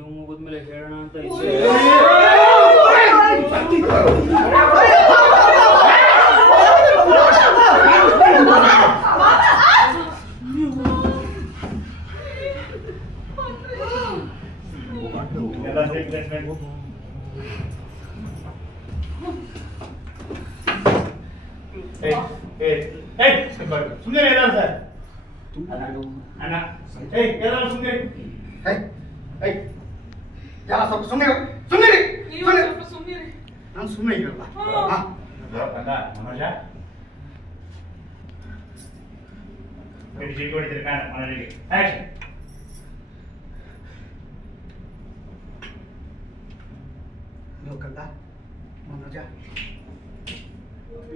Shooting ಮುಗಿದ್ಮೇಲೆ ಹೇಳೋಣ ಅಂತ ಇದ್ದೆ. ಸುಮ್ಮನೆ ಸರ್ ಅಣ್ಣ ಎಲ್ಲರೂ ಸುಮ್ಮನೆ ಯಾರ ಸ್ವಲ್ಪ ಸುಮ್ಮನೆ ನಾನು ಸುಮ್ಮನೆ ಇರಲ್ಲ ಮನೋಜ ಹೊಡಿತೀರಿ ಕಾಣ ಮನೋಜಿಗೆ ಆಕ್ಷನ್ ಕಂದ ಮನೋಜ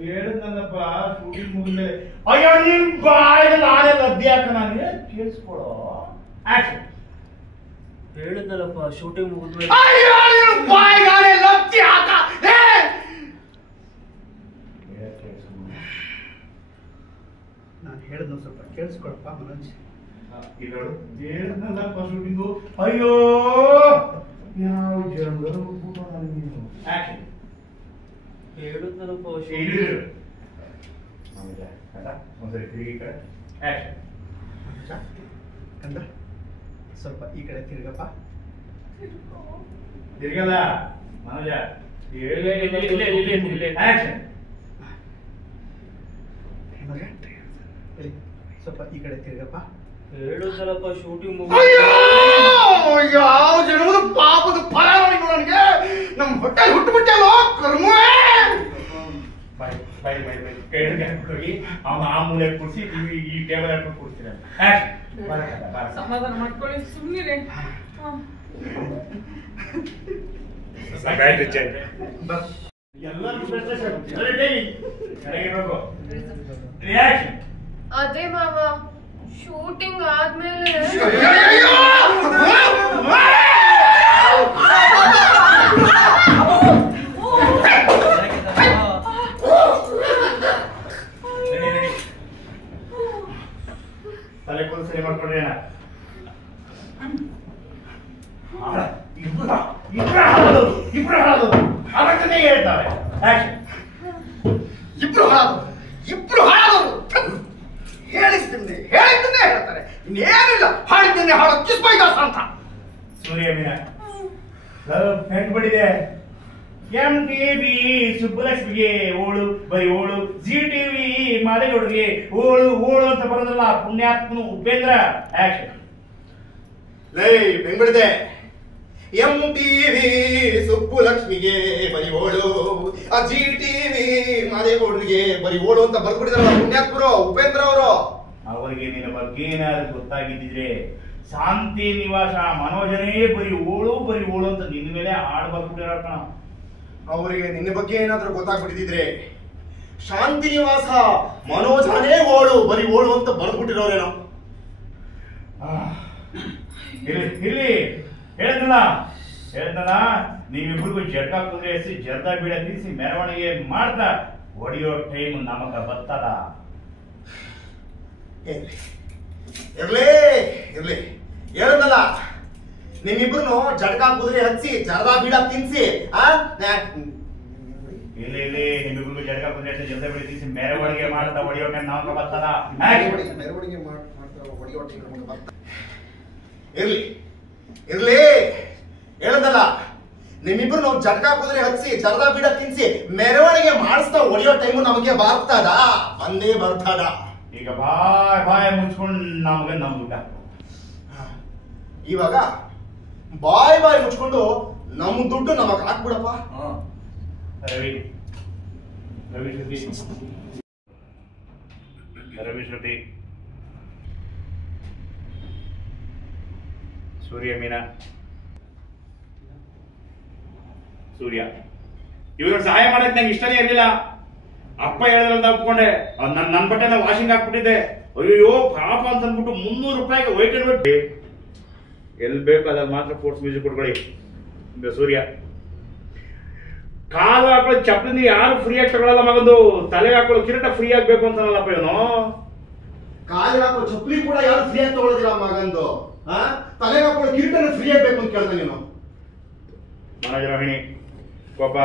ಹೇಳಿದ್ನಲ್ಲಪ್ಪ ಶೂಟಿಂಗ್ ಮುಗಿದ್ಮೇಲೆ ಅಯ್ಯೋ ನಿನ್ ಬಾಯಲ್ಲಿ ಆಳೆ ಲಭ್ಯ ಹಾಕ ನಾನು ಕೇಳಿಸ್ಕೊಡೋ ಆಕ್ಷನ್ ಹೇಳಿದ್ನಲ್ಲಪ್ಪ ಶೂಟಿಂಗ್ ಮುಗಿದ್ಮೇಲೆ ಅಯ್ಯೋ ನಿನ್ ಬಾಯಿಗೆ ಆಳೆ ಲಭ್ಯ ಹಾಕ ನಾನು ಹೇಳಿದ್ನ ಸ್ವಲ್ಪ ಕೇಳಿಸ್ಕೊಳಪ್ಪ ಮನೋಜ್ ಈಗ ಹೇಳಿದ್ನಲ್ಲಪ್ಪ ಶೂಟಿಂಗು ಅಯ್ಯೋ ಯಾವ ಜನ ಆಕ್ಷನ್ ಹೇಳಿದ್ನಲ್ಲಪ್ಪ ಒಂದ್ಸರಿ ತಿರುಗಿ ಕಡೆ ಆಕ್ಷನ್ ಕಂದ ಸ್ವಲ್ಪ ಈ ಕಡೆ ತಿರುಗಪ್ಪ ತಿರ್ಗಲ್ಲ ಮನೋಜ ಆಕ್ಷನ್ ಸ್ವಲ್ಪ ಈ ಕಡೆ ತಿರುಗಪ್ಪ ಹೇಳಿದ್ನಲ್ಲಪ್ಪ ಶೂಟಿಂಗ್ ಯಾವ ಜನ್ಮದ ಪಾಪದ ಫಲ ನನಗೆ ನಮ್ಮ ಹೊಟ್ಟೆ ಹುಟ್ಟುಬಿಟ್ಟಲ್ಲೋ ಕರ್ಮ ಬಾಯ್ ಬಾಯ್ ಬಾಯ್ ಬಾಯ್ ಕೈ ಹೋಗಿ ಅವನ ಆ ಮೂಲೆ ಕೂರಿಸಿ ಈ ಟೇಬಲ್ ಹಾಕೊಂಡು ಕೂರಿಸ್ತೀನಿ ಸಮಾಧಾನ ಮಾಡ್ಕೊಳ್ಳಿ ಸುಮ್ಮನೆ ಅದೇ ಮಾವ ಶೂಟಿಂಗ್ ಆದ್ಮೇಲೆ ತಲೆ ಕೂದಲು ಸರಿ ಮಾಡ್ಕೊಂಡ್ರಿ ಅಣ್ಣ ಇಬ್ರು ಹಾಳೋದು ಅದಕ್ಕನೇ ಹೇಳ್ತಾರೆ ಇಬ್ರು ಹಾಳಾದವರು ಹೇಳಿದ್ದನ್ನೇ ಹೇಳ್ತಾರೆ ಇನ್ನೇನಿಲ್ಲ ಹಾಡಿದ್ದನ್ನೇ ಹಾಡೋ ಕಿಸ್ಬೈದಾಸ ಅಂತ ಸೂರ್ಯ ಮೀನ ಫ್ರೆಂಡ್ ಬಿಟ್ಟಿದೆ MTV ಸುಬ್ಬಲಕ್ಷ್ಮಿಗೆ ಓಳು ಬರೀ ಓಳು ZTV ಮಾದೇಗೌಡರಿಗೆ ಓಳು ಓಳು ಅಂತ ಬರೋದಲ್ಲ ಪುಣ್ಯಾತ್ಮನು ಉಪೇಂದ್ರ ಆಕ್ಷನ್ ಲೈ ಬೆಂಬಡಿದೆ MTV ಸುಬ್ಬುಲಕ್ಷ್ಮಿಗೆ ಬರಿ ಓಳು ZTV ಮಾದೇಗೌಡರಿಗೆ ಬರಿ ಓಳು ಅಂತ ಬರ್ಬಿಟ್ಟಿದಾರಲ್ಲ ಪುಣ್ಯಾತ್ಮರು ಉಪೇಂದ್ರ ಅವರು ಅವರಿಗೆ ನಿನ್ನ ಬಗ್ಗೆ ಏನಾದ್ರು ಗೊತ್ತಾಗಿದ್ದಿದ್ರೆ ಶಾಂತಿ ನಿವಾಸ ಮನೋಜನೇ ಬರೀ ಓಳು ಅಂತ ನಿನ್ನ ಮೇಲೆ ಹಾಡು ಬರ್ಬಿಟ್ಟಿರೋ ಕಣ ಅವರಿಗೆ ನಿನ್ನ ಬಗ್ಗೆ ಏನಾದ್ರೂ ಗೊತ್ತಾಗ್ಬಿಟ್ಟಿದ್ರೆ ಶಾಂತಿ ನಿವಾಸ ಮನೋಜನೇ ಓಳು ಬರೀ ಓಳು ಅಂತ ಬರ್ದ್ಬಿಟ್ಟಿರೋರೇನೋ ಇಲ್ಲಿ ಹೇಳ್ದಲ್ಲ ನೀವಿಬ್ರಿಗೂ ಜಡ್ಡ ಕುದುರೆ ಎಸಿ ಜರ್ದ ಬೀಡ ನಿಲ್ಲಿಸಿ ಮೆರವಣಿಗೆ ಮಾಡ್ತಾ ಹೊಡಿಯೋ ಟೈಮ್ ನಮಗ ಬರ್ತದ ಇರ್ಲಿ ಹೇಳದಲ್ಲ ನಿಮ್ಮಿಬ್ರು ಜಡ್ಕ ಕುದುರೆ ಹಚ್ಚಿ ಜರ್ದ ಬೀಡ ತಿನ್ಸಿ ಇಲ್ಲಿ ನಿಮ್ಮಿಬ್ರಿಗೂ ಜಡ್ಕ ಕುದುರೆ ಎಸಿ ಜರ್ದ ಬೀಡ ತಿನ್ನಿಸಿ ಮೆರವಣಿಗೆ ಮಾಡ್ತಾ ಹೊಡಿಯೋ ಟೈಮ್ ನಮಗ ಬರ್ತದ ಮೆರವಣಿಗೆ ಮಾಡ್ತಾರ ಹೊಡಿಯೋ ಟೈಮ್ ನಮಗ ಬರ್ತದ ಇರ್ಲಿ ಹೇಳದಲ್ಲ ನಿಮ್ಮಿಬ್ರು ಜಡ್ಕ ಕುದುರೆ ಹಚ್ಚಿ ಜರ್ದ ಬೀಡ ತಿನ್ಸಿ ಮೆರವಣಿಗೆ ಮಾಡಿಸ್ತಾ ಹೊಡಿಯೋ ಟೈಮು ನಮಗೆ ಬರ್ತದ ಬಂದೇ ಬರ್ತದ ಈಗ ಬಾಯ್ ಮುಚ್ಕೊಂಡು ನಮ್ಗೆ ನಮ್ ದುಡ್ಡ ಇವಾಗ ಬಾಯ್ ಮುಚ್ಕೊಂಡು ನಮ್ ದುಡ್ಡು ನಮಗ್ ಹಾಕ್ಬಿಡಪ್ಪ ರವಿ ಶ್ರುತಿ ಸೂರ್ಯ ಮೀನಾ ಸೂರ್ಯ ಇವ್ರಿಗೆ ಸಹಾಯ ಮಾಡಕ್ ನಂಗೆ ಇಷ್ಟನೇ ಇರಲಿಲ್ಲ ಅಪ್ಪ ಹೇಳಿದ್ರಂತ ಒಪ್ಕೊಂಡೆ ನನ್ನ ಬಟ್ಟೆನ ವಾಷಿಂಗ್ ಹಾಕ್ಬಿಟ್ಟಿದ್ದೆ ಅಯ್ಯೋ ಪಾಪ ಅಂತ ಅಂದ್ಬಿಟ್ಟು 300 ರೂಪಾಯಿಗೆ ವೈಟ್ ಅಂಡ್ ವೈಟ್ ಎಲ್ಲಿ ಬೇಕು ಅದಾಗ ಮಾತ್ರ ಫೋರ್ಸ್ ಮ್ಯೂಸಿಕ್ ಕೊಟ್ಕೊಳ್ಳಿ ಸೂರ್ಯ ಕಾಲು ಹಾಕೊಳ್ಳೋ ಚಪ್ಪಲಿಂದ ಯಾರು ಫ್ರೀ ಆಗಿ ತಗೊಳ್ಳಲ್ಲ ಮಗಂದು ತಲೆಗೆ ಹಾಕೊಳ್ಳೋ ಕಿರೀಟ ಫ್ರೀ ಆಗ್ಬೇಕು ಅಂತಾನಲ್ಲಪ್ಪ ಇವನು ಕಾಲಿಗೆ ಹಾಕೋ ಚಪ್ಪಲಿ ಕೂಡ ಯಾರು ಫ್ರೀ ಆಗಿ ತಗೊಳ್ಳೋದಿಲ್ಲ ಮಗಂದು ತಲೆಗೆ ಹಾಕೊಳ್ಳೋ ಕಿರೀಟನ ಫ್ರೀ ಆಗ್ಬೇಕು ಅಂತ ಕೇಳ್ದೆ ನೀನು. ಮನೋಜ್ ರೋಹಿಣಿ ಪಾಪ